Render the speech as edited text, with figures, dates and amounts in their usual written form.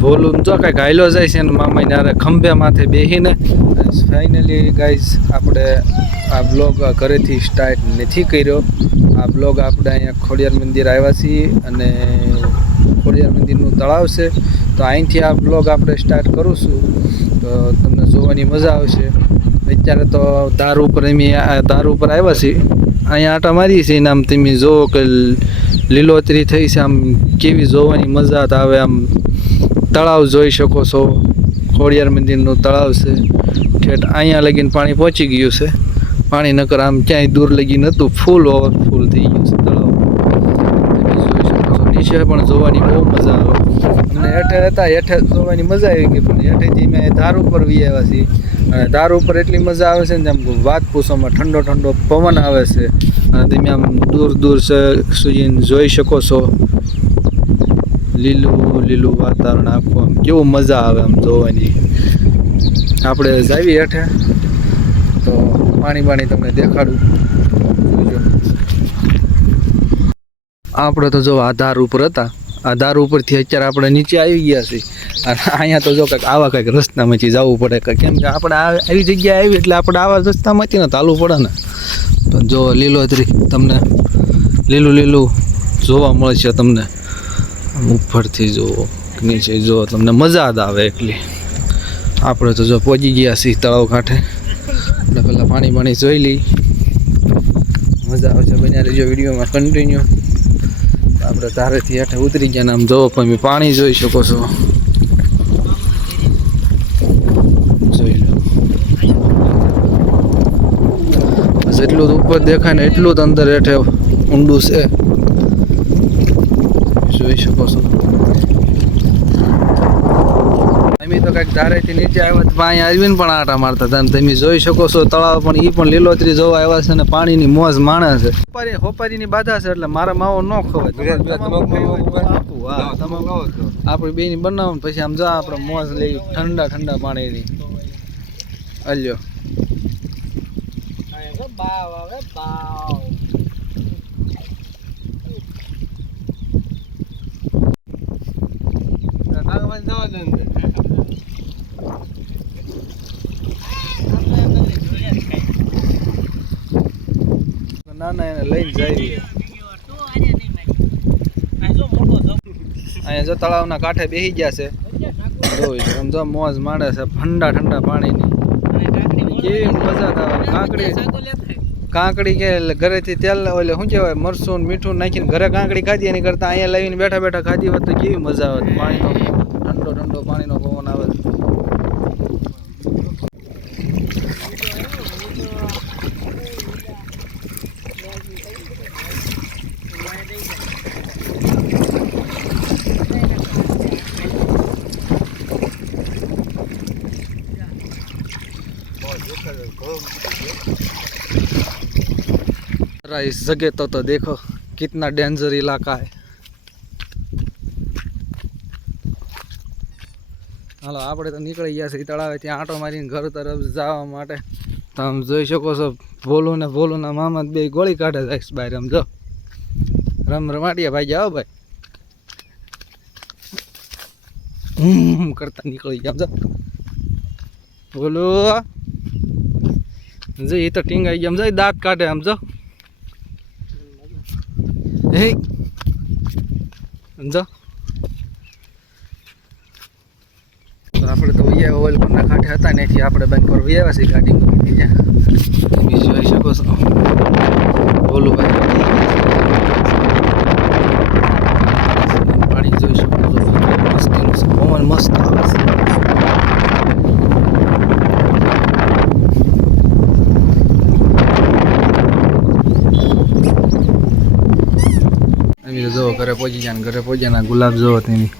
ભોલું જો કાંઈ ઘાયલો જાય છે ને મામા યારે ખંભે માથે બેસીને ફાઇનલી ગાઈઝ આપણે આ બ્લોગ ઘરેથી સ્ટાર્ટ નથી કર્યો. આ બ્લોગ આપણે અહીંયા ખોડિયાર મંદિર આવ્યા છીએ અને ખોડિયાર મંદિરનું તળાવ છે તો અહીંથી આ બ્લોગ આપણે સ્ટાર્ટ કરું છું તો તમને જોવાની મજા આવશે. અત્યારે તો ધાર ઉપર ધાર ઉપર આવ્યા છીએ, અહીંયા આટા મારીએ છીએ ને આમ તમે જુઓ કે લીલોતરી થઈ છે, આમ કેવી જોવાની મજા આવે. આમ તળાવ જોઈ શકો છો, ખોડિયાર મંદિરનું તળાવ છે. ઠેઠ અહીંયા લગીને પાણી પહોંચી ગયું છે. પાણી નકર આમ ક્યાંય દૂર લગી નહોતું, ફૂલ ઓવરફૂલ થઈ ગયું છે તળાવ. તમે જોઈ શકો છો. નીચે પણ જોવાની બહુ મજા આવે. અમને હેઠે હતા, હેઠે જોવાની મજા આવી ગઈ, પણ હેઠેથી મેં ધાર ઉપર વી આવ્યા છીએ અને ધાર ઉપર એટલી મજા આવે છે ને આમ વાત પૂછોમાં. ઠંડો ઠંડો પવન આવે છે અને તમે આમ દૂર દૂર સુધી જોઈ શકો છો. લીલું લીલું વાતાવરણ આખું, આમ કેવું મજા આવે આમ જોવાની. આપણે જાવી હેઠે તો પાણી તમને દેખાડું. આપણે તો જો આધાર ઉપર હતા, આધાર ઉપરથી અત્યારે આપણે નીચે આવી ગયા છીએ અને અહીંયા તો જો કંઈક આવા કંઈક રસ્તામાંથી જવું પડે, કેમ કે આપણે આવી જગ્યાએ આવી એટલે આપણે આવા રસ્તામાંથી ને ચાલવું પડે ને. પણ જો લીલોતરી તમને લીલું લીલું જોવા મળશે. તમને ઉપરથી જુઓ નીચે જુઓ, તમને મજા જ આવે એટલી. આપણે તો જો પહોંચી ગયા છીએ તળાવ કાંઠે. એટલે પહેલાં પાણી જોઈ લઈ, મજા આવશે. બન્યા રહેજો વિડીયોમાં કન્ટિન્યુ. આપણે ધારેથી હેઠે ઉતરી ગયા ને આમ જોવો તમે પાણી જોઈ શકો છો. જોઈ લો, જેટલું ઉપર દેખાય ને એટલું જ અંદર હેઠે ઊંડું છે, જોઈ શકો છો. અમે તો કંઈક ધારેથી નીચે આવ્યા તો અહીંયા આવીને પણ આટા મારતા હતા. તમે જોઈ શકો છો તળાવ પણ એ પણ લીલોતરી જોવા આવ્યા છે અને પાણીની મોજ માણે છે. હોપારીની બાધા છે એટલે મારા માવો ન ખવાય. આપણે બેની બનાવો ને પછી આમ જા આપણે મોજ લઈ ઠંડા ઠંડા પાણીની. અલ્યો ના ના એને લઈને જઈએ. અહીંયા જો તળાવના કાંઠે બેસી ગયા છે, જોઈ સમજો મોજ માણે છે ઠંડા ઠંડા પાણીની. કેવી મજા આવે. કાંકડી કે ઘરેથી તેલ ઓલે શું કહેવાય મરચું મીઠું નાખીને ઘરે કાંકડી ખાધી એની કરતાં અહીંયા લાવીને બેઠા બેઠા ખાધી હોત તો કેવી મજા આવે. પાણીનો ઠંડો ઠંડો પાણીનો પવન આવે. इस जगह तो देखो कितना डेंजर इलाका है. હાલો આપણે તો નીકળી ગયા છીએ તળાવે ત્યાં આંટો મારીને ઘર તરફ જવા માટે. તમે જોઈ શકો છો ભોલું ના મામા બે ગોળી કાઢે જાય બહાર. આમ જો રમાડીએ ભાઈ, જાઓ ભાઈ કરતા નીકળી ગયા. જો ભોલું જો એ તો ટીંગાઈ ગયા. આમ જો દાંત કાઢે. આમ જો હે સમજો. આપણે તો વૈયા ઓઇલ પરના કાંઠે હતા ને એથી આપણે બેંક પર વૈયા છીએ ગાડી મૂકી ત્યાં. તમે જોઈ શકો છો બોલું ભાઈ પાણી જોઈ શકો છો. મસ્તીનું પવન મસ્ત આવે છે. જો ઘરે પહોંચી ગયા, ઘરે પહોંચ્યા ગુલાબ જોવો તેની.